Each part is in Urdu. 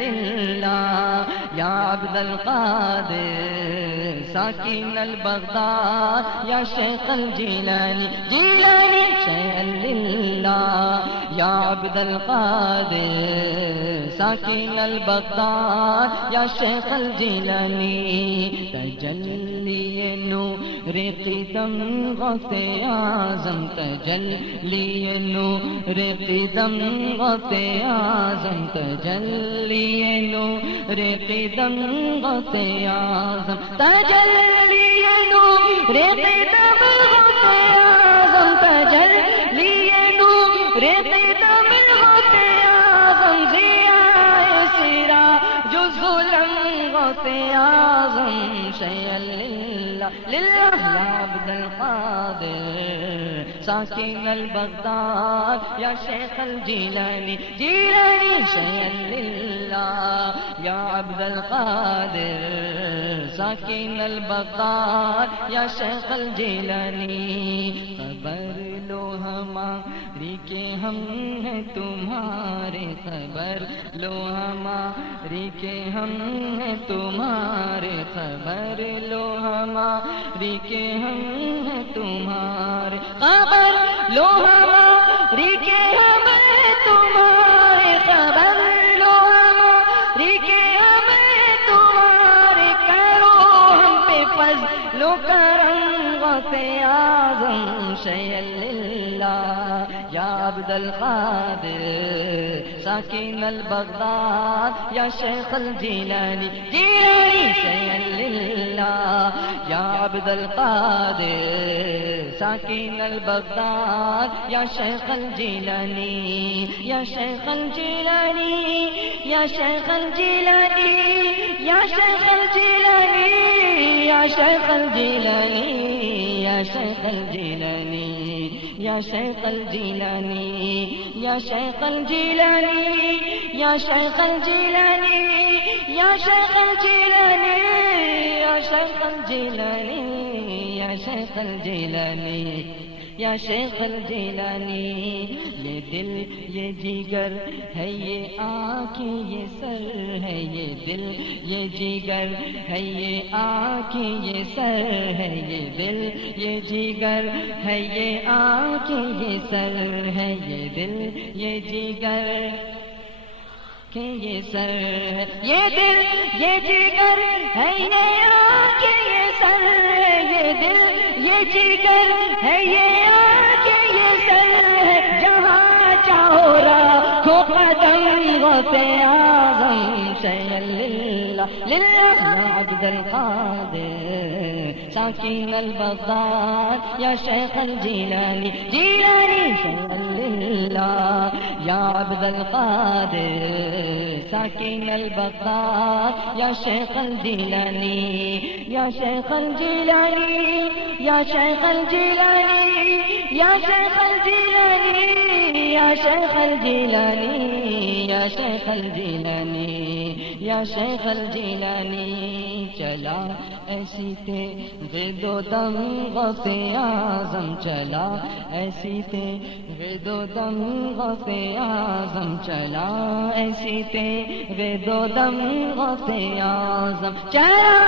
لله يا عبد القادر ساكن البغداد يا شيخ الجيلاني جيلاني شيئا لله يا عبد القادر ساكن البغداد يا شيخ الجيلاني تجلي نور قدم غوث اعظم تجلي نور قدم غوث اعظم تجلي نور قدم غوث اعظم تجلي نور قدم غوث اعظم تجلي نور قدم غوث اعظم ضیاء سراج الظلم غوث اعظم شيئا لله لله يا عبد القادر ساكن البغداد يا شيخ الجيلاني جيلاني شيئا لله يا عبد القادر ساكن البغداد يا شيخ الجيلاني خبر لو ہماری کہ ہم ہیں تمہارے خبر لو ہماری کہ ہم ہیں تمہارے خبر لو ہماری کہ ہم ہیں تمہارے خبر لو ہماری کہ ہم ہیں تمہارے خبر لو ہماری کہ ہم ہیں تمہارے کرو ہم پہ فضل و کرم غوث اعظم شیئا للہ یا عبد القادر ساکن البغداد یا شیخ الجیلانی جیلانی شیئا للہ یا عبد القادر ساکن البغداد یا شیخ الجیلانی یا شیخ الجیلانی یا شیخ الجیلانی یا شیخ الجیلانی یا شیخ الجیلانی یا شیخ الجیلانی یا شیخ الجیلانی یا شیخ الجیلانی یا شیخ الجیلانی یا شیخ الجیلانی یا شیخ الجیلانی یا شیخ الجیلانی یا شیخ الجیلانی یہ دل یہ جگر ہے یہ آنکھیں یہ سر ہے یہ دل یہ جگر ہے یہ آنکھیں یہ سر ہے یہ دل یہ جگر ہے یہ آنکھیں یہ سر ہے یہ دل یہ جگر کہ یہ سر ہے یہ دل یہ جگر ہے یہ آنکھیں یہ سر ہے یہ دل یہ جگر ہے یہ آنکھیں یہ سر ہے جہاں چاہو رکھو قدم غوث اعظم شیئا للہ للہ یا عبد القادر ساکن البغداد یا شیخ الجیلانی جیلانی شیئا للہ یا عبد القادر ساکن البغداد یا شیخ الجیلانی یا شیخ الجیلانی یا شیخ الجیلانی یا شیخ الجیلانی یا شیخ الجیلانی یا شیخ الجیلانی یا شیخ الجیلانی چلا ایسی تیغ و دم غوث اعظم چلا ایسی تیغ و دم غوث اعظم چلا ایسی تیغ و دم غوث اعظم چلا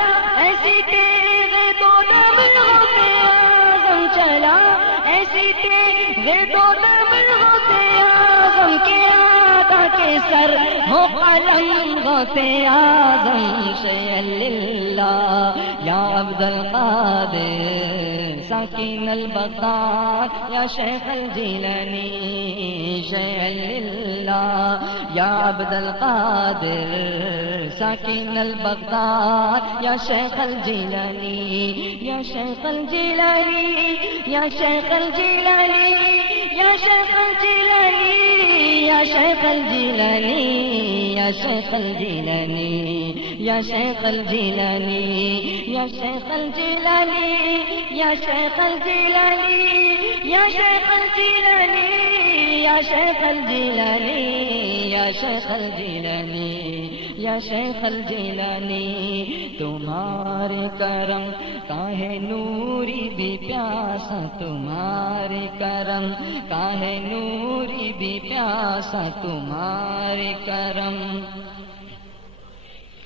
ایسی تیغ و دم غوث اعظم چلا ایسی تیغ و دم غوث اعظم کے آقا کے سر ہو قلم غوث اعظم شیئا للہ یا عبد القادر ساکن البغداد یا شیخ الجیلانی شیئا للہ یا عبد القادر ساکن البغداد یا شیخ الجیلانی یا شیخ الجیلانی یا شیخ الجیلانی یا شیخ الجیلانی یا شیخ الجیلانی یا شیخ الجیلانی یا شیخ الجیلانی یا شیخ الجیلانی یا شیخ الجیلانی یا شیخ الجیلانی یا شیخ الجیلانی یا یا شیخ الجیلانی یا شیخ الجیلانی تمہارے کرم کا ہے نوری بھی پیاسا تمہارے کرم کا ہے نوری بھی پیاسا تمہارے کرم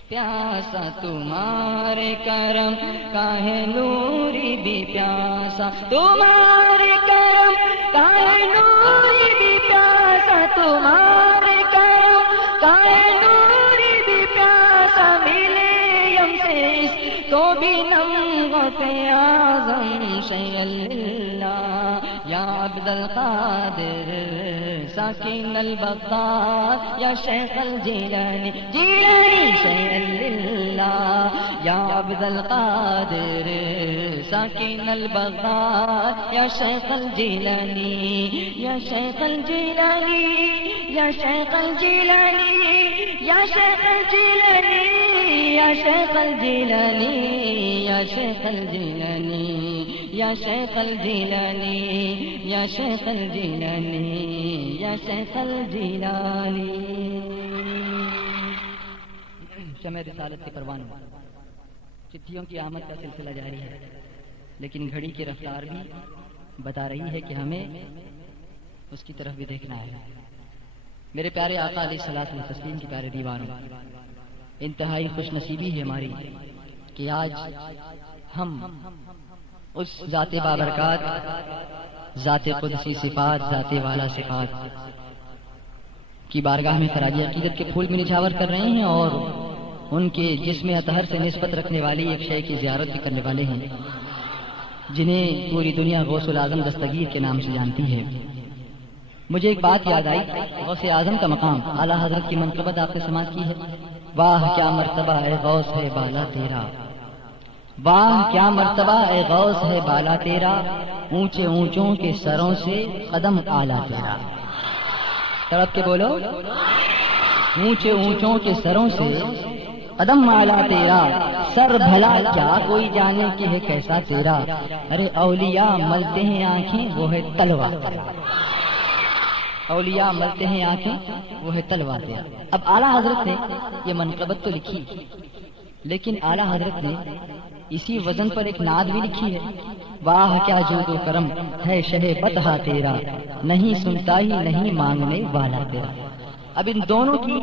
پیاسا تمہارے کرم کا ہے نوری بھی پیاسا تمہارے کرم کا ہے نوری بھی پیاسا تمہارے کرم کا ہے نوری بھی پیاسا ملے یم سے اس کو بھی نمت اعظم شیء اللہ یا عبد القادر ساکن البغداد یا شیخ الجیلانی جیلانی شیء اللہ یا عبد القادر ساکن البغداد یا شیخ الجیلانی یا شیخ الجیلانی یا شیخ الجیلانی یا شیخ الجیلانی یا شیخ الجیلانی یا شیخ الجیلانی یا شیخ الجیلانی یا شیخ الجیلانی یا شیخ الجیلانی شمع رسالت کے پروانوں چٹھیوں کی آمد کا سلسلہ جاری ہے، لیکن گھڑی کی رفتار بھی بتا رہی ہے کہ ہمیں اس کی طرف بھی دیکھنا ہے۔ میرے پیارے آقا علیہ الصلوۃ والتسلیم کے پیارے دیوانوں، انتہائی خوش نصیبی ہے ہماری کہ آج ہم اس ذات بابرکات، ذات قدسی صفات، ذات والا صفات کی بارگاہ میں خراج عقیدت کے پھول میں نچھاور کر رہے ہیں اور ان کے جسم اطہر سے نسبت رکھنے والی ایک شے کی زیارت بھی کرنے والے ہیں جنہیں پوری دنیا غوث الاعظم دستگیر کے نام سے جانتی ہے۔ مجھے ایک بات یاد آئی، غوث اعظم کا مقام اعلیٰ حضرت کی منقبت آپ نے سماعت کی ہے۔ واہ کیا مرتبہ اے غوث ہے بالا تیرا، واہ کیا مرتبہ اے غوث ہے بالا تیرا، اونچے اونچوں کے سروں سے قدم اعلیٰ تیرا۔ تڑپ کے بولو، اونچے اونچوں کے سروں سے قدم اعلیٰ تیرا، سر بھلا کیا کوئی جانے کہ ہے کیسا تیرا، ارے اولیاء ملتے ہیں آنکھیں وہ ہے تلوا، اولیاء ملتے ہیں آنکھیں وہ ہے تلوا تیرا۔ اب اعلیٰ حضرت نے یہ منقبت تو لکھی، لیکن اعلیٰ حضرت نے اسی وزن پر ایک نعت بھی لکھی ہے، واہ کیا جود و کرم ہے شہ بطحہ تیرا، نہیں سنتا ہی نہیں مانگنے والا تیرا۔ اب ان دونوں کی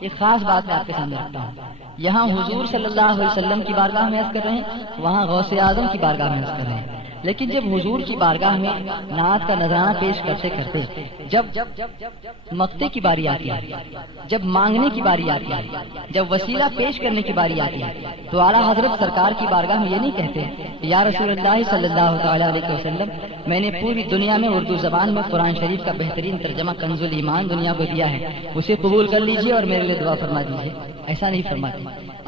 ایک خاص بات میں آپ کے سامنے رکھتا ہوں۔ یہاں حضور صلی اللہ علیہ وسلم کی بارگاہ میں عرض کر رہے ہیں، وہاں غوث اعظم کی بارگاہ میں عرض کر رہے ہیں، لیکن جب حضور کی بارگاہ میں نعت کا نذرانہ پیش کرتے کرتے جب مقتے کی باری آتی ہے، جب مانگنے کی باری آتی ہے، جب وسیلہ پیش کرنے کی باری آتی ہے، تو اعلیٰ حضرت سرکار کی بارگاہ میں یہ نہیں کہتے یا رسول اللہ صلی اللہ تعالیٰ علیہ وسلم میں نے پوری دنیا میں اردو زبان میں قرآن شریف کا بہترین ترجمہ کنز الایمان دنیا کو دیا ہے، اسے قبول کر لیجئے اور میرے لیے دعا فرما دیجئے۔ ایسا نہیں فرماتے۔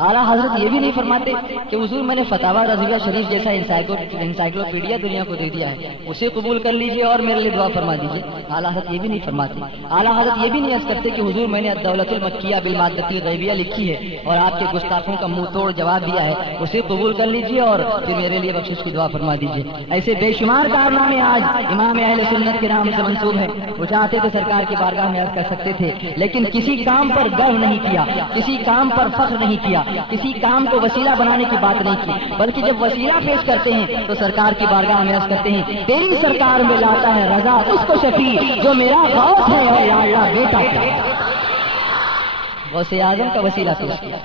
اعلیٰ حضرت یہ بھی نہیں فرماتے کہ حضور میں نے فتاوی رضویہ شریف جیسا انسائکلوپیڈیا دنیا کو دے دیا ہے، اسے قبول کر لیجئے اور میرے لیے دعا فرما دیجئے۔ اعلیٰ حضرت یہ بھی نہیں فرماتے۔ اعلیٰ حضرت یہ بھی نہیں عرض کرتے کہ حضور میں نے الدولۃ المکیہ بالمادۃ الغیبیہ لکھی ہے اور آپ کے گستاخوں کا منہ توڑ جواب دیا ہے، اسے قبول کر لیجئے اور پھر میرے لیے بخشش کی دعا فرما دیجئے۔ ایسے بے شمار کارنامے آج امام اہل سنت کے نام سے منسوب ہیں۔ وہ چاہتے تھے سرکار کی بارگاہ میں عرض کر سکتے تھے، لیکن کسی کام پر گرو نہیں کیا، کسی کام پر فخر نہیں کیا، کسی کام کو وسیلہ بنانے کی بات نہیں کی، بلکہ جب وسیلہ پیش کرتے ہیں تو سرکار کی بارگاہ میں عرض کرتے ہیں، تیری سرکار میں لاتا ہے رضا اس کو شفیع جو میرا غوث ہے اور یا اللہ بیٹا ہے۔ غوث اعظم کا وسیلہ پیش کیا،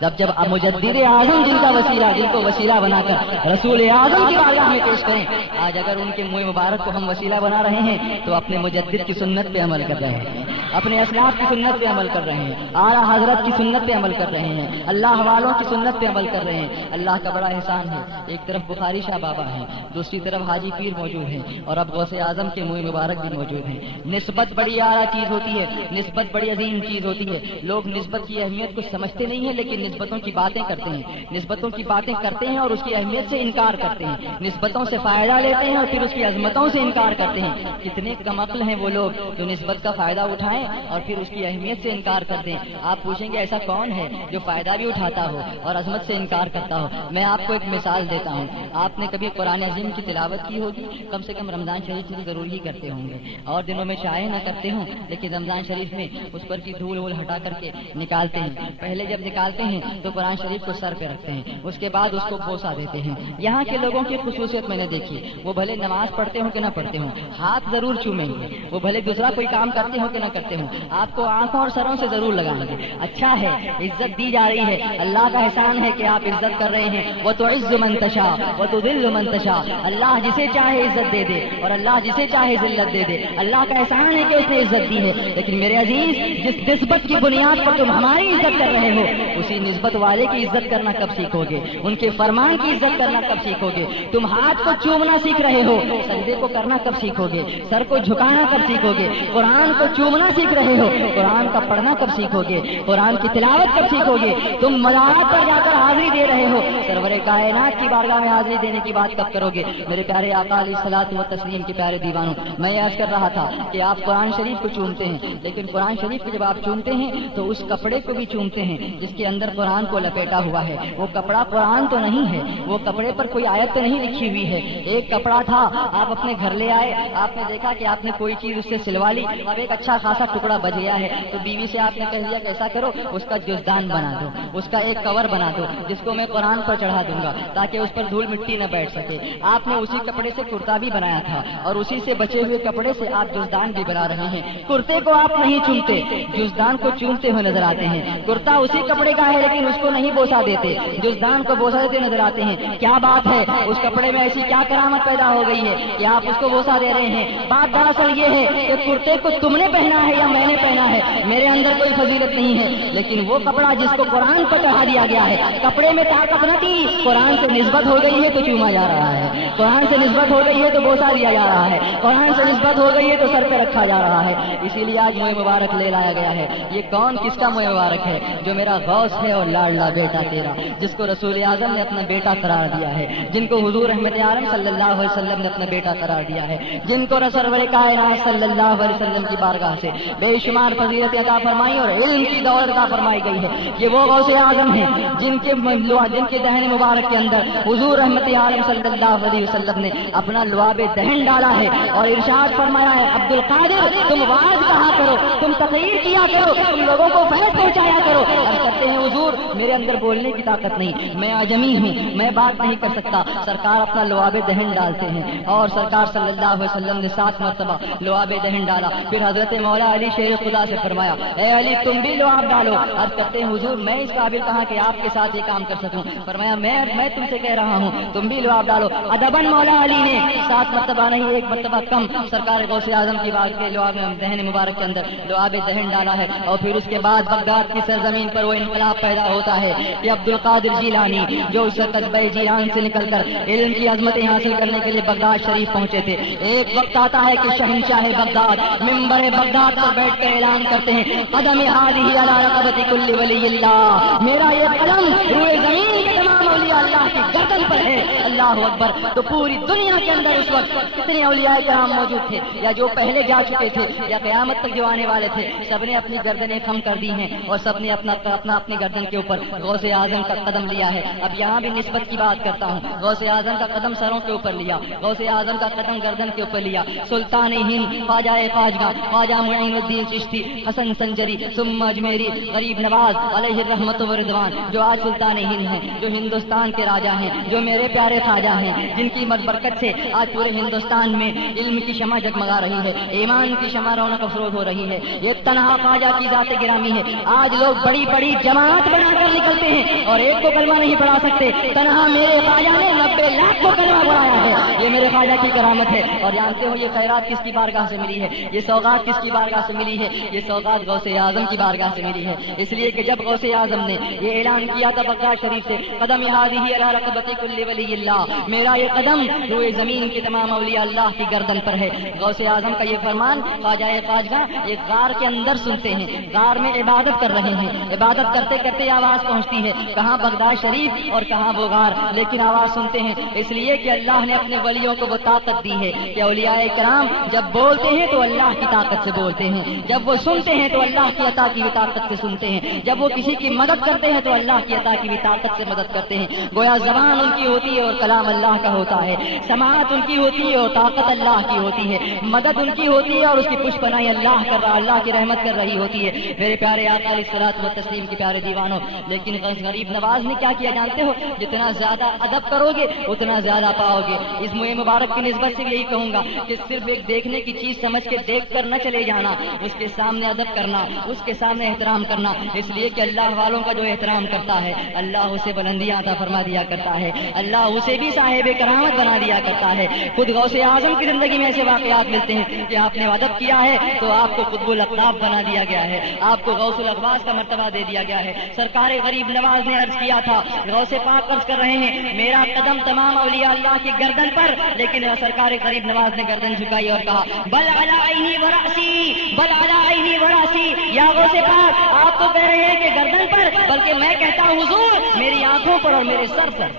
جب مجدد اعظم جن کا وسیلہ، جن کو وسیلہ بنا کر رسول اعظم کی بارگاہ میں پیش کریں، آج اگر ان کے منہ مبارک کو ہم وسیلہ بنا رہے ہیں تو اپنے مجدد کی سنت پہ عمل کر رہے ہیں، اپنے اسلاف کی سنت پہ عمل کر رہے ہیں، اعلیٰ حضرت کی سنت پہ عمل کر رہے ہیں، اللہ والوں کی سنت پہ عمل کر رہے ہیں۔ اللہ کا بڑا احسان ہے، ایک طرف بخاری شاہ بابا ہیں، دوسری طرف حاجی پیر موجود ہیں اور اب غوث اعظم کے منہ مبارک بھی موجود ہیں۔ نسبت بڑی اعلیٰ چیز ہوتی ہے، نسبت بڑی عظیم چیز ہوتی ہے۔ لوگ نسبت کی اہمیت کو سمجھتے نہیں ہیں، لیکن نسبتوں کی باتیں کرتے ہیں، نسبتوں کی باتیں کرتے ہیں اور اس کی اہمیت سے انکار کرتے ہیں، نسبتوں سے فائدہ لیتے ہیں اور پھر اس کی عظمتوں سے انکار کرتے ہیں۔ کتنے کم عقل ہیں وہ لوگ جو نسبت کا فائدہ اٹھائیں بتائیں اور پھر اس کی اہمیت سے انکار کر دیں. آپ پوچھیں گے ایسا کون ہے جو فائدہ بھی اٹھاتا ہو اور عظمت سے انکار کرتا ہو. میں آپ کو ایک مثال دیتا ہوں. آپ نے کبھی قرآن عظیم کی تلاوت کی ہوگی, کم سے کم رمضان شریف میں ضرور ہی کرتے ہوں گے, اور دنوں میں شاید نہ کرتے ہوں, لیکن رمضان شریف میں اس پر کی دھول وول ہٹا کر کے نکالتے ہیں. پہلے جب نکالتے ہیں تو قرآن شریف کو سر پہ رکھتے ہیں, اس کے بعد اس کو بوسا دیتے ہیں. یہاں کے لوگوں کی خصوصیت میں نے دیکھی, وہ بھلے نماز پڑھتے ہوں کہ نہ پڑھتے ہوں, ہاتھ ضرور چومیں گے. وہ بھلے دوسرا کوئی کام کرتے ہوں کہ نہ کرتے ہوں, آپ کو آنکھوں اور سروں سے ضرور لگائیں گے. اچھا ہے, عزت دی جا رہی ہے, اللہ کا احسان ہے کہ آپ عزت کر رہے ہیں. وہ تو عز من تشاء وہ تو ذل من تشاء, اللہ جسے چاہے عزت دے دے اور اللہ جسے چاہے ذلت دے دے. اللہ کا احسان ہے کہ اس نے عزت دی ہے. لیکن میرے عزیز, جس نسبت کی بنیاد پر تم ہماری عزت کر رہے ہو, اسی نسبت والے کی عزت کرنا کب سیکھو گے؟ ان کے فرمان کی عزت کرنا کب سیکھو گے؟ تم ہاتھ کو چومنا سیکھ رہے ہو, سجدے کو کرنا کب سیکھو گے؟ سر کو جھکانا کب سیکھو گے؟ قرآن کو چومنا سیکھ رہے ہو, قرآن کا پڑھنا کب سیکھو گے؟ قرآن کی تلاوت کب سیکھو گے؟ تم مزارات پر جا کر حاضری دے رہے ہو, سرور کائنات کی بارگاہ میں حاضری دینے کی بات کب کرو گے؟ میرے پیارے آقا علیہ الصلوۃ والتسلیم کے پیارے دیوانوں, میں یہ عرض کر رہا تھا کہ آپ قرآن شریف کو چومتے ہیں, لیکن قرآن شریف کو جب آپ چومتے ہیں تو اس کپڑے کو بھی چومتے ہیں جس کے اندر قرآن کو لپیٹا ہوا ہے. وہ کپڑا قرآن تو نہیں ہے, وہ کپڑے پر کوئی آیت تو نہیں لکھی ہوئی ہے. ایک کپڑا تھا, آپ اپنے گھر لے آئے, آپ نے دیکھا کہ آپ نے کوئی چیز اس سے سلوا لی, اب ایک اچھا خاصا ٹکڑا بچ گیا ہے, تو بیوی سے آپ نے کہہ دیا کہ ایسا کرو, اس کا جزدان بنا دو, اس کا ایک کور بنا دو جس کو میں قرآن پر چڑھا دوں گا تاکہ اس پر دھول مٹی نہ بیٹھ سکے. آپ نے اسی کپڑے سے کرتا بھی بنایا تھا اور اسی سے بچے ہوئے کپڑے سے آپ جزدان بھی بنا رہے ہیں. کرتے کو آپ نہیں چومتے, جزدان کو چومتے ہوئے نظر آتے ہیں. کرتا اسی کپڑے کا ہے لیکن اس کو نہیں بوسا دیتے, جزدان کو بوسا دیتے نظر آتے ہیں. کیا بات ہے, اس کپڑے میں ایسی کیا کرامت پیدا ہو گئی ہے کہ آپ اس کو بوسا دے رہے ہیں؟ بات دراصل یہ ہے کہ کرتے کو تم نے پہنا ہے یا میں نے پہنا ہے, میرے اندر کوئی فضیلت نہیں ہے, لیکن وہ کپڑا جس کو قرآن پر چڑھا دیا گیا ہے, کپڑے میں طاقت نہ تھی, قرآن سے نسبت ہو گئی ہے تو چوما جا رہا ہے, قرآن سے نسبت ہو گئی ہے تو بوسا دیا جا رہا ہے, قرآن سے نسبت ہو گئی ہے تو سر پہ رکھا جا رہا ہے. اسی لیے آج موئے مبارک لے لایا گیا ہے. یہ کون کس کا موئے مبارک ہے؟ جو میرا غوث ہے اور لاڈلا بیٹا تیرا, جس کو رسول اعظم نے اپنا بیٹا قرار دیا ہے, جن کو حضور رحمت عالم صلی اللہ علیہ وسلم نے اپنا بیٹا قرار دیا ہے, جن کو سرور کائنات صلی اللہ علیہ وسلم کی بارگاہ سے بے شمار فضیلت عطا فرمائی اور علم کی دولت عطا فرمائی گئی ہے. یہ وہ غوث اعظم ہیں جن کے دہن مبارک کے اندر حضور رحمت عالم صلی اللہ علیہ وسلم نے اپنا لعاب دہن ڈالا ہے اور ارشاد فرمایا ہے, عبد القادر تم واعظ کہا کرو, تم تقریر کیا کرو, تم لوگوں کو فیض پہنچایا کرو. عرض کرتے ہیں حضور میرے اندر بولنے کی طاقت نہیں, میں اعجمی ہوں, میں بات نہیں کر سکتا. سرکار اپنا لعاب دہن ڈالتے ہیں اور سرکار صلی اللہ علیہ وسلم نے 7 مرتبہ لعاب دہن ڈالا. پھر حضرت مولا علی شیر خدا سے فرمایا, اے علی تم بھی لعاب ڈالو. عرض کرتے ہیں حضور میں اس قابل کہاں کہ آپ کے ساتھ یہ کام کر سکوں. فرمایا میں تم سے کہہ رہا ہوں تم بھی لعاب ڈالو. ادبن مولا علی نے 7 مرتبہ نہیں 1 مرتبہ کم سرکار غوث اعظم کی بات کے لعاب دہن مبارک کے اندر لعاب دہن ڈالا ہے. اور پھر اس کے بعد بغداد کی سرزمین پر وہ انقلاب پیدا ہوتا ہے کہ عبد القادر جیلانی جو اس قصبہ جیلان سے نکل کر علم کی عظمتیں حاصل کرنے کے لیے بغداد شریف پہنچے تھے. ایک وقت آتا ہے کہ شہنشاہ بغداد ممبر بغداد پر بیٹھ کر اعلان کرتے ہیں, قدم ہذه علی رقبۃ کل ولی اللہ, میرا یہ قدم روئے زمین کے تمام اولیاء اللہ کی گردن پر ہے. اللہ اکبر. تو پوری دنیا کے اندر اس وقت کتنے اولیاء کرام موجود تھے, یا جو پہلے جا چکے تھے یا قیامت تک جو آنے والے تھے, سب نے اپنی گردنیں خم کر دی ہیں اور سب نے اپنی گردن کے اوپر غوث اعظم کا قدم لیا ہے. اب یہاں بھی نسبت کی بات کرتا ہوں. غوث اعظم کا قدم سروں کے اوپر لیا, غوث اعظم کا قدم گردن کے اوپر لیا. سلطان ہند خواجہ خواجہ خواجہ معین الدین چشتی حسن سنجری ثم اجمیری غریب نواز علیہ الرحمت و رضوان, جو آج سلطان ہند ہیں, جو ہندوستان کے راجا ہیں, جو میرے پیارے خواجہ ہیں, جن کی برکت سے آج پورے ہندوستان میں علم کی شمع جگمگا رہی ہے, ایمان کی شمع رونق افروز ہو رہی ہے. یہ تنہا خواجہ کی ذات گرامی ہے. آج لوگ بڑی بڑی جماعت بنا کر نکلتے ہیں اور ایک کو کلمہ نہیں پڑھا سکتے, تنہا میرے خواجہ نے 90 لاکھ کو کلمہ پڑھایا ہے. یہ میرے خواجہ کی کرامت ہے. اور جانتے ہو یہ خیرات کس کی بارگاہ سے ملی ہے, یہ سوغات کس کی بارگاہ سے ملی ہے؟ یہ سوغات غوث اعظم کی بارگاہ سے ملی ہے. اس لیے کہ جب غوث اعظم نے یہ اعلان کیا تھا بغداد شریف سے, قدم ہذه علی رقبۃ کل ولی اللہ, میرا یہ قدم روئے زمین کے تمام اولیاء اللہ کی گردن پر ہے. غوث اعظم کا یہ فرمان خواجہ خواجہ ایک غار کے اندر سنتے ہیں, غار میں عبادت کر رہے ہیں, عبادت کرتے کرتے آواز آواز پہنچتی ہے، کہاں بغداد شریف اور کہاں وہ غار، لیکن آواز سنتے ہیں، اس لیے کہ اللہ نے اپنے ولیوں کو وہ طاقت دی ہے کہ اولیاء کرام جب بولتے ہیں تو اللہ کی طاقت سے بولتے ہیں، جب وہ سنتے ہیں تو اللہ کی عطا کی طاقت سے سنتے ہیں، جب وہ کسی کی مدد کرتے ہیں تو اللہ کی عطا کی طاقت سے مدد کرتے ہیں۔ گویا زبان ان کی ہوتی ہے اور کلام اللہ کا ہوتا ہے، سماعت ان کی ہوتی ہے اور طاقت اللہ کی ہوتی ہے، مدد ان کی ہوتی ہے اور اس کی پشت پناہی اللہ کر رہا، اللہ کی رحمت کر رہی ہوتی ہے۔ میرے پیارے آقا علیہ الصلوۃ والتسلیم کے پیارے دیوانوں، لیکن غریب نواز نے کیا کیا جانتے ہو؟ جتنا زیادہ ادب کرو گے اتنا زیادہ پاؤ گے۔ اس مہم مبارک کی نسبت سے یہی کہوں گا کہ صرف ایک دیکھنے کی چیز سمجھ کے دیکھ کر نہ چلے جانا، اس کے سامنے ادب کرنا، اس کے سامنے احترام کرنا، اس لیے کہ اللہ والوں کا جو احترام کرتا ہے اللہ اسے بلندیاں عطا فرما دیا کرتا ہے، اللہ اسے بھی صاحب کرامت بنا دیا کرتا ہے۔ خود غوث اعظم کی زندگی میں ایسے واقعات ملتے ہیں کہ آپ نے ادب کیا ہے تو آپ کو قطب الاقطاب بنا دیا گیا ہے، آپ کو غوث الاغواث کا مرتبہ دے دیا گیا ہے۔ سرکار غریب نواز نے عرض کیا تھا، غوث پاک عرض کر رہے ہیں میرا قدم تمام اولیاء اللہ کی گردن پر، لیکن سرکار غریب نواز نے گردن جھکائی اور کہا بل علی عینی وراسی، بل علی عینی وراسی، یا غوث پاک آپ تو کہہ رہے ہیں کہ گردن پر، بلکہ میں کہتا ہوں حضور میری آنکھوں پر اور میرے سر پر۔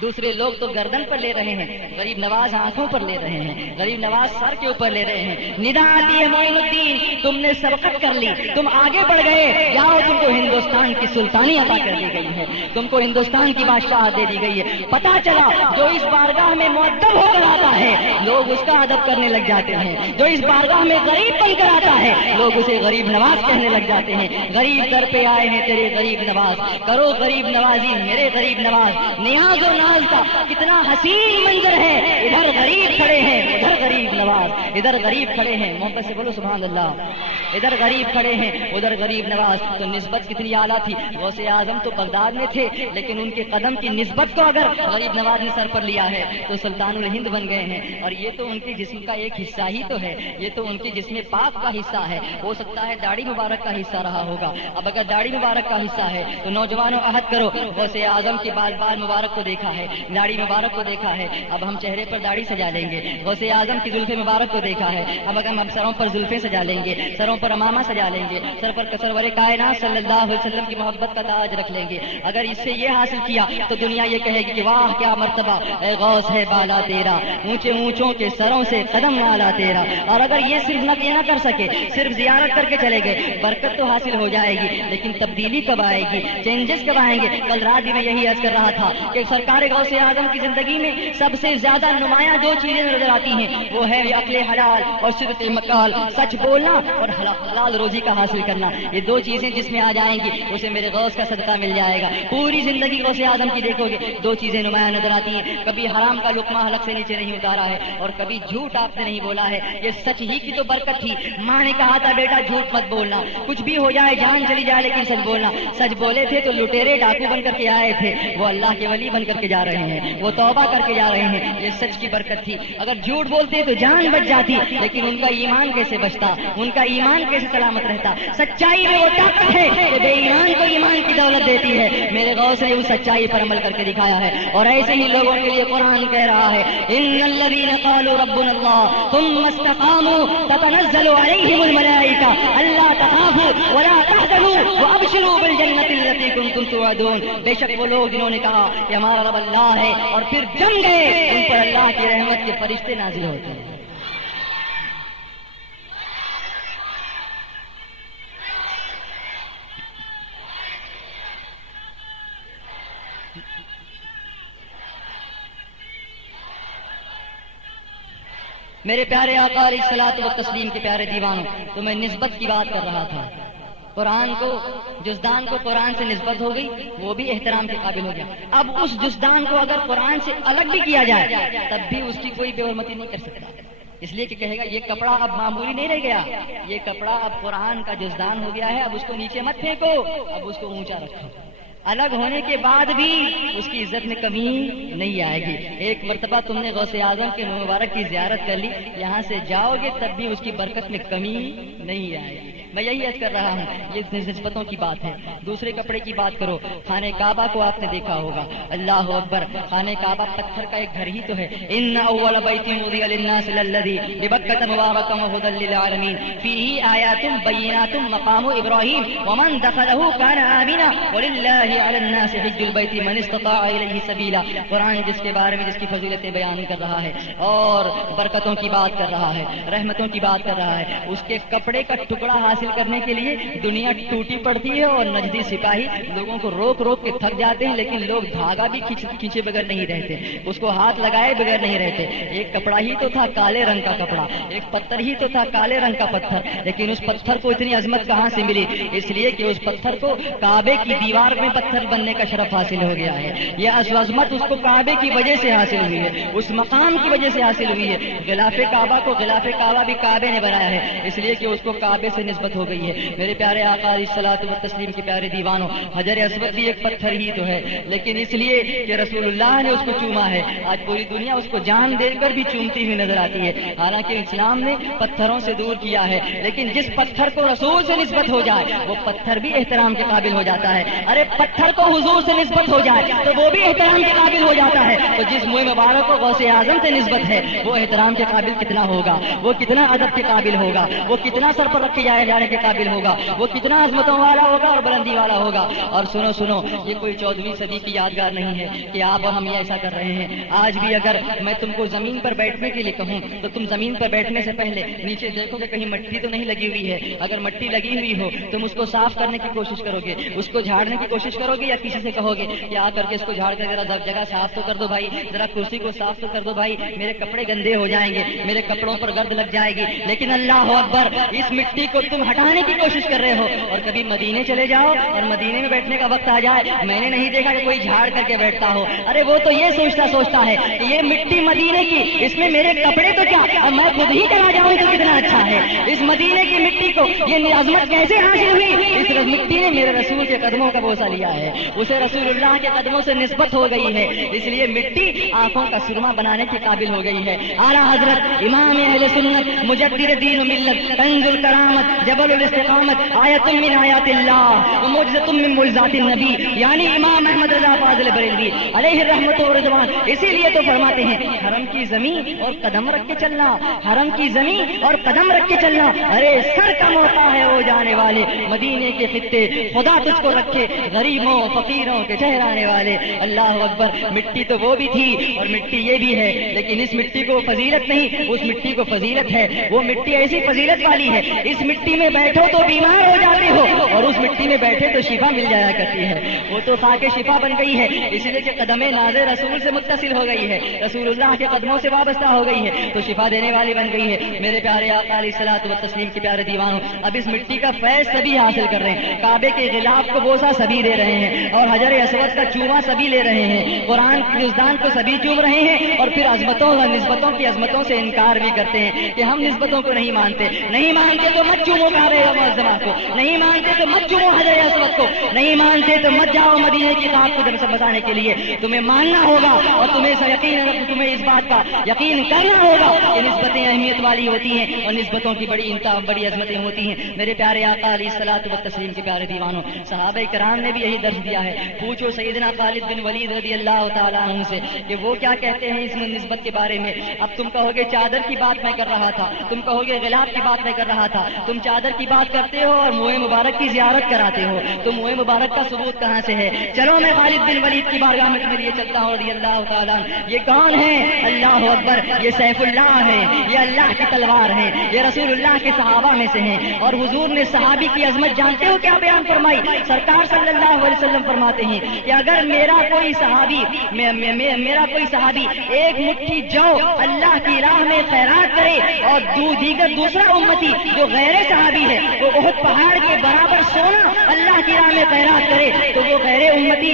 دوسرے لوگ تو گردن پر لے رہے ہیں، غریب نواز آنکھوں پر لے رہے ہیں، غریب نواز سر کے اوپر لے رہے ہیں۔ ندا آتی ہے معین الدین، تم نے سبقت کر لی، تم آگے بڑھ گئے، جاؤ تم کو ہندوستان کی سلطانی عطا کر دی گئی ہے، تم کو ہندوستان کی بادشاہت دے دی گئی ہے۔ پتہ چلا جو اس بارگاہ میں مؤدب ہو کر آتا ہے لوگ اس کا ادب کرنے لگ جاتے ہیں، جو اس بارگاہ میں غریب بن کر آتا ہے لوگ اسے غریب نواز کہنے لگ جاتے ہیں۔ غریب در پہ آئے ہیں تیرے غریب نواز، کرو غریب نوازی میرے غریب نواز۔ نیاز و ناز کا کتنا حسین منظر ہے، ادھر غریب کھڑے ہیں ادھر غریب نواز، ادھر غریب کھڑے ہیں، محبت سے بولو سبحان اللہ، ادھر غریب کھڑے ہیں ادھر غریب نواز۔ تو نسبت کتنی اعلیٰ تھی۔ غوث اعظم تو بغداد میں تھے، لیکن ان کے قدم کی نسبت کو اگر غریب نواز نے سر پر لیا ہے تو سلطان الہند بن گئے ہیں، اور یہ تو ان کے جسم کا ایک حصہ ہی تو ہے، یہ تو ان کے جسم پاک کا حصہ ہے۔ ہو سکتا ہے داڑھی مبارک کا حصہ رہا ہوگا، اب اگر داڑھی مبارک کا حصہ ہے تو نوجوانوں عہد کرو، غوث اعظم کے بال مبارک کو دیکھا ہے، داڑھی مبارک کو دیکھا ہے، اب ہم چہرے پر داڑھی سجا لیں گے۔ غوث اعظم کی زلف مبارک کو دیکھا ہے، اب اگر ہم سروں پر زلفیں سجا لیں گے، سروں پر امامہ سجا لیں گے، سر پر سرور کائنات صلی اللہ علیہ وسلم کی محبت کا تاج رکھ لیں گے۔ اگر اس سے یہ حاصل کیا تو دنیا یہ کہے گی کہ واہ کیا مرتبہ اے غوث ہے بالا تیرا، اونچے اونچوں کے سروں سے قدم والا تیرا۔ اور اگر یہ صرف نہ کر سکے، صرف زیارت کر کے چلے گئے، برکت تو حاصل ہو جائے گی، لیکن تبدیلی کب آئے گی، چینجز کب آئیں گے؟ کل رات بھی میں یہی عرض کر رہا تھا کہ سرکار غوث اعظم کی زندگی میں سب سے زیادہ نمایاں دو چیزیں نظر آتی ہیں، وہ ہے عقل حلال اور صدق مقال، سچ بولنا اور حلال روزی کا حاصل کرنا۔ یہ دو چیزیں جس میں آ جائیں گی اسے میرے غوث کا صدقہ مل جائے گا۔ پوری زندگی غوث اعظم کی دیکھو گے دو چیزیں نمایاں نظر آتی ہیں، کبھی حرام کا لقمہ حلق سے نیچے نہیں اتارا ہے اور کبھی جھوٹ آپ نے نہیں بولا ہے۔ یہ سچ ہی کی تو برکت تھی، ماں نے کہا تھا بیٹا جھوٹ مت بولنا، کچھ بھی ہو جائے جان چلی جائے لیکن سچ بولنا۔ سچ بولے تھے تو لٹیرے ڈاکو بن کر کے آئے تھے، وہ اللہ کے ولی بن کر کے جا رہے ہیں، وہ توبہ کر کے جا رہے ہیں، یہ سچ کی برکت تھی۔ اگر جھوٹ بولتے تو جان بچ جاتی، لیکن ان کا ایمان کیسے بچتا، ان کا ایمان کیسے سلامت رہتا؟ سچائی میں وہ طاقت ہے کہ بے ایمان کو ایمان کی دولت دیتی ہے۔ میرے غوث نے اس سچائی پر عمل کر کے دکھایا ہے، اور ایسے ہی لوگوں کے لیے قرآن کہہ رہا ہے ان الذین قالوا ربنا اللہ ثم استقاموا تتنزل علیہم الملائکہ الا تخافوا ولا تحزنوا وابشروا بالجنۃ التي کنتم توعدون۔ بے شک وہ لوگ جنہوں نے کہا کہ ہمارا رب اللہ ہے اور پھر جم گئے، ان پر اللہ کی رحمت کے فرشتے نازل ہوتے ہیں۔ میرے پیارے آقا علیہ الصلوۃ والتسلیم کے پیارے دیوانوں، تو میں نسبت کی بات کر رہا تھا۔ قرآن کو، جزدان کو قرآن سے نسبت ہو گئی، وہ بھی احترام کے قابل ہو گیا۔ اب اس جزدان کو اگر قرآن سے الگ بھی کیا جائے تب بھی اس کی کوئی بے حرمتی نہیں کر سکتا، اس لیے کہ کہے گا یہ کپڑا اب معمولی نہیں رہ گیا، یہ کپڑا اب قرآن کا جزدان ہو گیا ہے، اب اس کو نیچے مت پھینکو، اب اس کو اونچا رکھو۔ الگ ہونے کے بعد بھی اس کی عزت میں کمی نہیں آئے گی۔ ایک مرتبہ تم نے غوث اعظم کے مبارک کی زیارت کر لی، یہاں سے جاؤ گے تب بھی اس کی برکت میں کمی نہیں آئے گی۔ میں یہی عرض کر رہا ہوں، یہ نسبتوں کی بات ہے۔ دوسرے کپڑے کی بات کرو، خانہ کعبہ کو آپ نے دیکھا ہوگا، اللہ اکبر، خانہ کعبہ پتھر کا ایک گھر ہی تو ہے۔ ان اول بیت وضع للناس للذی ببکۃ مبارکا وہدی للعالمین فیہ آیات بینات مقام ابراہیم ومن دخلہ کان آمنا وللہ علی الناس حج البیت من استطاع الیہ سبیلا۔ قرآن جس کے بارے میں جس کی فضیلتیں بیان کر رہا ہے اور برکتوں کی بات کر رہا ہے، رحمتوں کی بات کر رہا ہے، اس کے کپڑے کا ٹکڑا حاصل کرنے کے لیے دنیا ٹوٹی پڑتی ہے اور نجدی سپاہی لوگوں کو روک روک کے تھک جاتے ہیں، لیکن لوگ دھاگا بھی کھینچے بغیر نہیں رہتے، اس کو ہاتھ لگائے بغیر نہیں رہتے۔ ایک کپڑا ہی تو تھا کالے رنگ کا کپڑا، ایک پتھر ہی تو تھا کالے رنگ کا پتھر، لیکن اس پتھر کو اتنی عظمت کہاں سے ملی؟ اس لیے کہ اس پتھر کو کعبے کی دیوار میں پتھر بننے کا شرف حاصل ہو گیا ہے۔ یہ عظمت اس کو کعبے کی وجہ سے حاصل ہوئی ہے، اس مقام کی وجہ سے حاصل ہوئی ہے۔ غلاف کعبہ کو غلاف کعبہ بھی کعبے نے بنایا ہے، اس لیے کہ اس کو کعبے سے نسبت ہو گئی ہے۔ میرے پیارے آقا علیہ الصلوۃ والتسلیم کے پیارے دیوانوں، حجر اسود بھی ایک پتھر ہی تو ہے، لیکن اس لیے کہ رسول اللہ نے اس کو چوما ہے، آج پوری دنیا اس کو جان دے کر بھی چومتی ہوئی نظر آتی ہے۔ حالانکہ اسلام نے پتھروں سے دور کیا ہے، لیکن جس پتھر کو رسول سے نسبت ہو جائے وہ پتھر بھی احترام کے قابل ہو جاتا ہے۔ ارے پتھر کو حضور سے نسبت ہو جائے تو وہ بھی احترام کے قابل ہو جاتا ہے، تو جس منہ مبارک کو غوث اعظم سے نسبت ہے وہ احترام کے قابل کتنا ہوگا، وہ کتنا ادب کے قابل ہوگا، وہ کتنا سر پر رکھے جانے کے قابل ہوگا، وہ کتنا عظمتوں والا ہوگا اور بلندی والا ہوگا۔ اور سنو سنو، یہ کوئی 14ویں صدی کی یادگار نہیں ہے کہ آپ اور ہم یہ ایسا کر رہے ہیں۔ آج بھی اگر میں تم کو زمین پر بیٹھنے کے لیے کہوں تو تم زمین پر بیٹھنے سے پہلے نیچے دیکھو کہ کہیں مٹی تو نہیں لگی ہوئی ہے۔ اگر مٹی لگی ہوئی ہو تم اس کو صاف کرنے کی کوشش کرو گے، اس کو جھاڑنے کی کوشش کرو گے، یا کسی سے کہو گے کہ آ کر کے اس کو جھاڑ کر ذرا جگہ صاف تو کر دو بھائی، ذرا کرسی کو صاف تو کر دو بھائی، میرے کپڑے گندے ہو جائیں گے، میرے کپڑوں پر گرد لگ جائے گی۔ لیکن اللہ اکبر، اس مٹی کو تم ہٹانے کی کوشش کر رہے ہو۔ اور کبھی مدینے چلے جاؤ اور مدینے میں بیٹھنے کا وقت آ جائے، میں نے نہیں دیکھا کہ کوئی جھاڑ کر کے بیٹھتا ہو۔ ارے وہ تو یہ سوچتا ہے کہ یہ مٹی مدینے کی، اس میں میرے کپڑے تو کیا، اب میں خود ہی چلا جاؤں تو کتنا اچھا ہے۔ اس مدینے کی مٹی کو یہ عظمت کیسے حاصل ہوئی؟ اس مٹی نے میرے رسول کے قدموں کا بوسہ لیا ہے، اسے رسول اللہ کے قدموں سے نسبت ہو گئی ہے، اس لیے مٹی آنکھوں کا سرما بنانے کے قابل ہو گئی ہے۔ اعلیٰ حضرت امام اہل سنت مجدد دین و ملت کنز الکرامت جبل الاستقامت آیت من آیات اللہ و معجزۃ من معجزات النبی، یعنی امام احمد رضا فاضل بریلوی علیہ رحمت و رضوان، اسی لیے تو فرماتے ہیں حرم کی زمین اور قدم رکھ کے چلنا، حرم کی زمین اور قدم رکھ کے چلنا، ارے سر کم ہوتا ہے وہ جانے والے مدینے کے خطے، خدا تجھ کو رکھے غریبوں فقیروں کے ٹھہرانے والے۔ اللہ اکبر، مٹی تو وہ بھی تھی اور مٹی یہ بھی ہے، لیکن اس مٹی کو فضیلت نہیں، اس مٹی کو فضیلت ہے۔ وہ مٹی ایسی فضیلت والی ہے، اس مٹی میں بیٹھو تو بیمار ہو جاتے ہو اور اس مٹی میں بیٹھے تو شفا مل جایا کرتی ہے، وہ تو خاک شفا بن گئی ہے، اس لیے کہ قدم ناز رسول سے متصل ہو گئی ہے، رسول اللہ کے قدموں سے وابستہ ہو گئی ہے تو شفا دینے والی بن گئی ہے۔ میرے پیارے آقا علیہ الصلوۃ والتسلیم کے پیارے دیوانوں، اب اس مٹی کا فیض سبھی حاصل کر رہے ہیں، کعبے کے غلاف کو بوسہ سبھی دے رہے ہیں اور حجر اسود کا چوما سبھی لے رہے ہیں، قرآن کی دستان کو سبھی چوم رہے ہیں، اور پھر عظمتوں اور نسبتوں کی عظمتوں سے انکار بھی کرتے ہیں کہ ہم نسبتوں کو نہیں مانتے۔ نہیں مانتے تو مت چومو کعبے معظمہ کو، نہیں مانتے تو مت چومو حجر اسود کو، نہیں مانتے تو مت جاؤ مدینے کی خاک کو دم سے بچانے کے لیے۔ تمہیں ماننا ہوگا اور تمہیں اس بات کا یقین کرنا ہوگا کہ نسبتیں اہمیت والی ہوتی ہیں اور نسبتوں کی بڑی عظمتیں ہوتی ہیں۔ میرے پیارے آقا علیہ الصلوۃ والتسلیم کے پیارے دیوانوں، صحابہ کرام نے بھی یہی درس دیا ہے۔ پوچھو سیدنا خالد بن ولید رضی اللہ تعالیٰ عنہ سے کہ وہ کیا کہتے ہیں اس نسبت کے بارے میں۔ اب تم کہو گے چادر کی بات میں کر رہا تھا، تم کہو گے غلاف کی بات میں کر رہا تھا، تم چادر کی بات کرتے ہو اور منہ مبارک کی زیارت کراتے ہو، تو منہ مبارک کا ثبوت کہاں سے ہے؟ چلو میں خالد بن ولید کی بارگاہ میں تمہیں لیے چلتا ہوں رضی اللہ تعالیٰ عنہ۔ یہ کون ہے؟ اللہ اکبر، یہ سیف اللہ ہے، یہ اللہ کی تلوار ہے، یہ رسول اللہ کے صحابہ میں سے ہیں۔ اور حضور نے صحابی کی عظمت جانتے ہو کیا بیان فرمائی؟ سرکار صلی اللہ علیہ وسلم فرماتے ہیں کہ اگر میرا کوئی صحابی ایک مٹھی جو اللہ کی راہ میں خیرات کرے اور دوسرا امتی جو غیر صحابی ہے وہ بہت پہاڑ کے برابر سونا اللہ کی کی راہ میں خیرات کرے تو وہ غیر امتی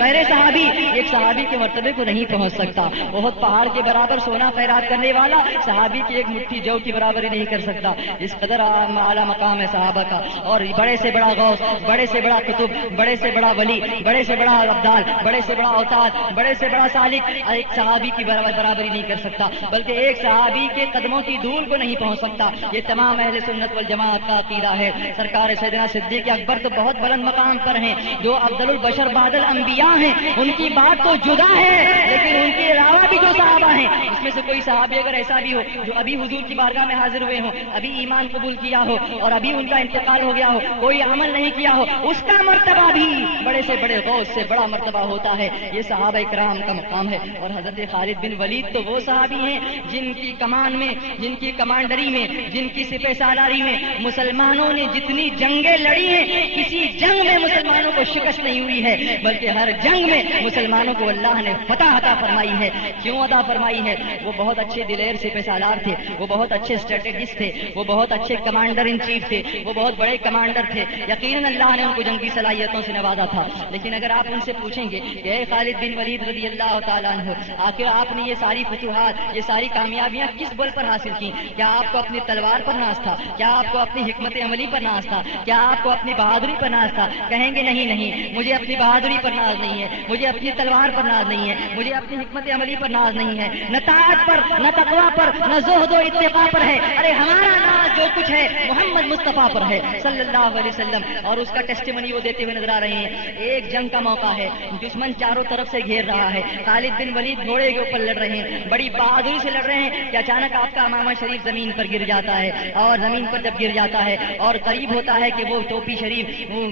غیر صحابی ایک صحابی کے مرتبے کو نہیں پہنچ سکتا. بہت پہاڑ کے برابر سونا خیرات کرنے والا صحابی کی ایک مٹھی جو کی برابری نہیں کر سکتا. اس قدر اعلیٰ مقام ہے صحابہ کا. اور بڑے سے بڑا غوث، بڑے سے بڑا قطب، بڑے سے بڑا ولی، بڑے سے بڑا ابدال، بڑے سے بڑا اوتاد، بڑے سے بڑا سالک ایک صحابی کی برابری نہیں کر سکتا، بلکہ ایک صحابی کے قدموں کی دھول کو نہیں پہنچ سکتا. یہ تمام اہل سنت والجماعت کا عقیدہ ہے. سرکار سیدنا صدیق اکبر تو بہت بلند مقام پر ہیں، جو افضل البشر بعد الانبیاء ہیں، ان کی بات تو جدا ہے، لیکن ان کے علاوہ بھی جو صحابہ ہیں اس میں سے کوئی صحابی اگر ایسا بھی ہو جو ابھی حضور کی بارگاہ میں حاضر ہوئے ہوں، ابھی ایمان قبول کیا ہو اور ابھی ان کا انتقال ہو گیا ہو، کوئی عمل نہیں کیا ہو، اس کا مرتبہ بھی بڑے سے بڑے غوث سے بڑا مرتبہ ہوتا ہے. یہ صحابہ اکرام کا مقام ہے. اور حضرت خالد بن ولید تو وہ صحابی ہیں جن کی کمان میں، جن کی کمانڈری میں، جن کی سپہ سالاری میں مسلمانوں نے جتنی جنگیں لڑی ہیں، کسی جنگ میں مسلمانوں کو شکست نہیں ہوئی ہے، بلکہ ہر جنگ میں مسلمانوں کو اللہ نے فتح عطا فرمائی ہے. کیوں عطا فرمائی ہے؟ وہ بہت اچھے دلیر سپہ سالار تھے، وہ بہت اچھے اسٹریٹجسٹ تھے، وہ بہت اچھے کمانڈر ان چیف تھے، وہ بہت بڑے کمانڈر تھے. یقیناً اللہ نے ان کو جنگی صلاحیتوں سے نوازا تھا. لیکن اگر آپ ان سے پوچھیں گے کہ اے خالد بن ولید رضی اللہ تعالیٰ عنہ، آخر آپ نے یہ ساری فتوحات، یہ ساری کامیابیاں کس بل پر حاصل کی؟ کیا آپ کو اپنی تلوار پر ناز تھا؟ کیا آپ کو اپنی حکمت عملی پر ناز تھا؟ کیا آپ کو اپنی بہادری پر ناز تھا؟ کہیں گے نہیں نہیں، مجھے اپنی بہادری پر ناز نہیں ہے، مجھے اپنی تلوار پر ناز نہیں ہے، مجھے اپنی حکمت عملی پر ناز نہیں ہے، نہ طاعت پر، نہ تقویٰ پر، نہ زہد و اتقاء پر ہے. ارے ہمارا ناز جو کچھ ہے محمد مصطفیٰ پر ہے صلی اللہ علیہ وسلم. اور اس کا ٹیسٹیمنی وہ دیتے ہوئے نظر آ رہے ہیں. ایک جنگ کا موقع ہے، دشمن چاروں طرف سے گھیر رہا ہے، خالد بن ولید گھوڑے کے اوپر لڑ رہے ہیں، بڑی بہادری سے لڑ رہے ہیں کہ اچانک آپ کا امامہ شریف زمین پر گر جاتا ہے. اور زمین پر جب گر جاتا ہے اور قریب ہوتا ہے کہ وہ ٹوپی شریف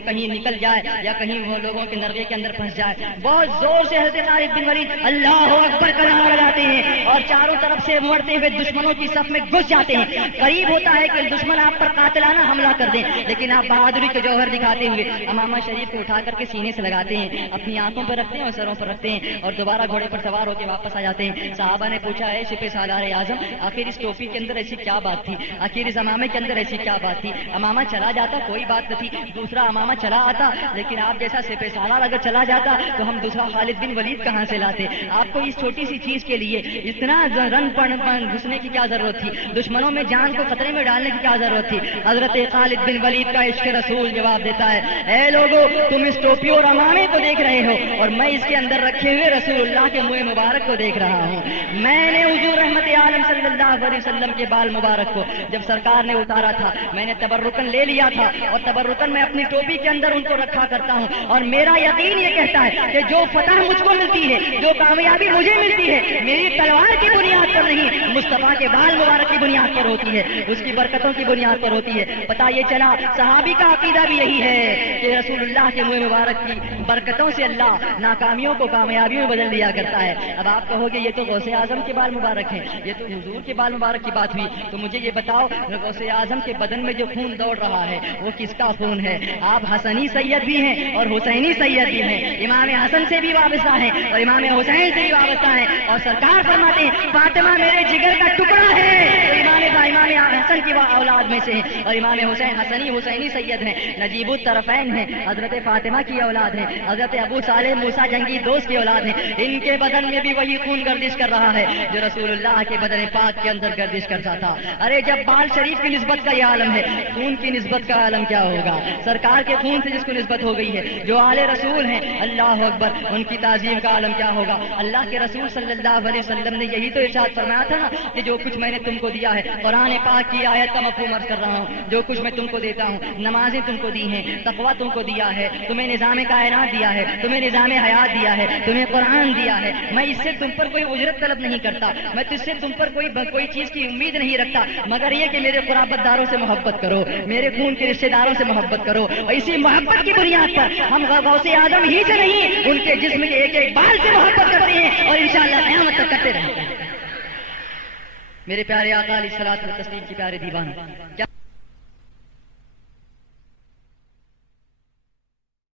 کہیں نکل جائے یا کہیں وہ لوگوں کے نرغے کے اندر پھنس جائے، بہت زور سے حضرت خالد بن ولید اللہ اکبر کا نعرہ لگاتے ہیں اور چاروں طرف سے مڑتے ہوئے دشمنوں کی صف میں گھس جاتے ہیں. قریب ہوتا ہے کہ دشمن آپ پر قاتلانہ حملہ کر دیں، لیکن آپ بہادری کے جوہر دکھاتے ہوئے امامہ شریف کو اٹھا کر کے سینے سے لگاتے ہیں، اپنی آنکھوں پر رکھتے ہیں اور سروں پر رکھتے ہیں اور دوبارہ گھوڑے پر سوار ہو کے واپس آ جاتے ہیں. صحابہ نے پوچھا ہے سپہ سالار اعظم، آخر اس ٹوپی کے اندر ایسی کیا بات تھی؟ آخر اس امامے کے اندر ایسی کیا بات تھی؟ امامہ چلا جاتا کوئی بات نہ تھی، دوسرا امامہ چلا آتا، لیکن آپ جیسا سپہ سالار اگر چلا جاتا تو ہم دوسرا خالد بن ولید کہاں سے لاتے؟ آپ کو اس چھوٹی سی چیز کے لیے اتنا رن پڑ گھسنے کی کیا ضرورت تھی؟ دشمنوں میں جان کو خطرے میں ڈالنے کی کیا ضرورت تھی؟ حضرت خالد بن ولید کا عشق رسول جواب دیتا ہے، اے لوگوں تم اس ٹوپی اور امامے کو دیکھ رہے ہو اور میں اس کے اندر رکھے ہوئے رسول اللہ کے منہ مبارک کو دیکھ رہا ہوں. میں نے حضور رحمت عالم صلی اللہ علیہ وسلم کے بال مبارک کو جب سرکار نے اتارا تھا میں نے تبرکن لے لیا تھا اور تبرکن میں اپنی ٹوپی کے اندر ان کو رکھا کرتا ہوں. اور میرا یقین یہ کہتا ہے کہ جو فتح مجھ کو ملتی ہے، جو کامیابی مجھے ملتی ہے، میری تلوار کی بنیاد پر نہیں، مصطفیٰ کے بال مبارک کی بنیاد پر ہوتی ہے، اس کی برکتوں کی بنیاد پر ہوتی ہے. پتہ یہ چلا صحابی کا عقیدہ بھی یہی ہے کہ رسول اللہ کے منہ مبارک کی برکتوں سے اللہ ناکامیوں کو کامیابیوں میں بدل دیا کرتا ہے. اب آپ کہو گے یہ تو غوث اعظم کے بال مبارک ہیں، یہ تو حضور کے بال مبارک کی بات ہوئی، تو مجھے یہ بتاؤ غوث اعظم کے بدن میں جو خون دوڑ رہا ہے وہ کس کا خون ہے؟ آپ حسنی سید بھی ہیں اور حسینی سید بھی ہیں، امام حسن سے بھی وابستہ ہیں اور امام حسین سے بھی وابستہ ہیں. اور سرکار فرماتے ہیں فاطمہ میرے جگر کا ٹکڑا ہے، تو امام حسن کی اولاد میں سے ہیں اور امام حسین حسینی سید ہیں، نجیب الطرفین ہیں، حضرت فاطمہ کی اولاد ہیں، حضرت ابو صالح موسیٰ جنگی دوست کی اولاد ہیں. ان کے بدن میں بھی وہی خون گردش کر رہا ہے جو رسول اللہ کے بدن پاک کے اندر گردش کرتا تھا. ارے جب بال شریف کی نسبت کا یہ عالم ہے، خون کی نسبت کا عالم کیا ہوگا؟ سرکار کے خون سے جس کو نسبت ہو گئی ہے، جو آل رسول ہیں، اللہ اکبر، ان کی تعظیم کا عالم کیا ہوگا؟ اللہ کے رسول صلی اللہ علیہ وسلم نے یہی تو ارشاد فرمایا تھا نا کہ جو کچھ میں نے تم کو دیا ہے، قرآن پاک کی آیت کا مفہوم عرض کر رہا ہوں، جو کچھ میں تم کو دیتا ہوں، نمازیں تم کو دی ہیں، تقویٰ تم کو دیا ہے، تمہیں نظام کائنات دیا ہے، تمہیں نظام حیات دیا ہے، تمہیں قرآن دیا ہے. میں اس سے تم پر کوئی اجرت طلب نہیں کرتا، میں تجھ سے تم پر کوئی چیز کی امید نہیں رکھتا، مگر یہ کہ میرے قرابت داروں سے محبت کرو، میرے خون کے رشتے داروں سے محبت کرو. اور اسی محبت کی بنیاد پر ہم غوث اعظم ہی سے نہیں، ان کے جسم کے ایک ایک بال سے محبت کرتے ہیں اور انشاءاللہ قیامت تک کرتے رہیں گے. میرے پیارے آقا علیہ الصلوۃ والتسلیم کی پیارے دیوان،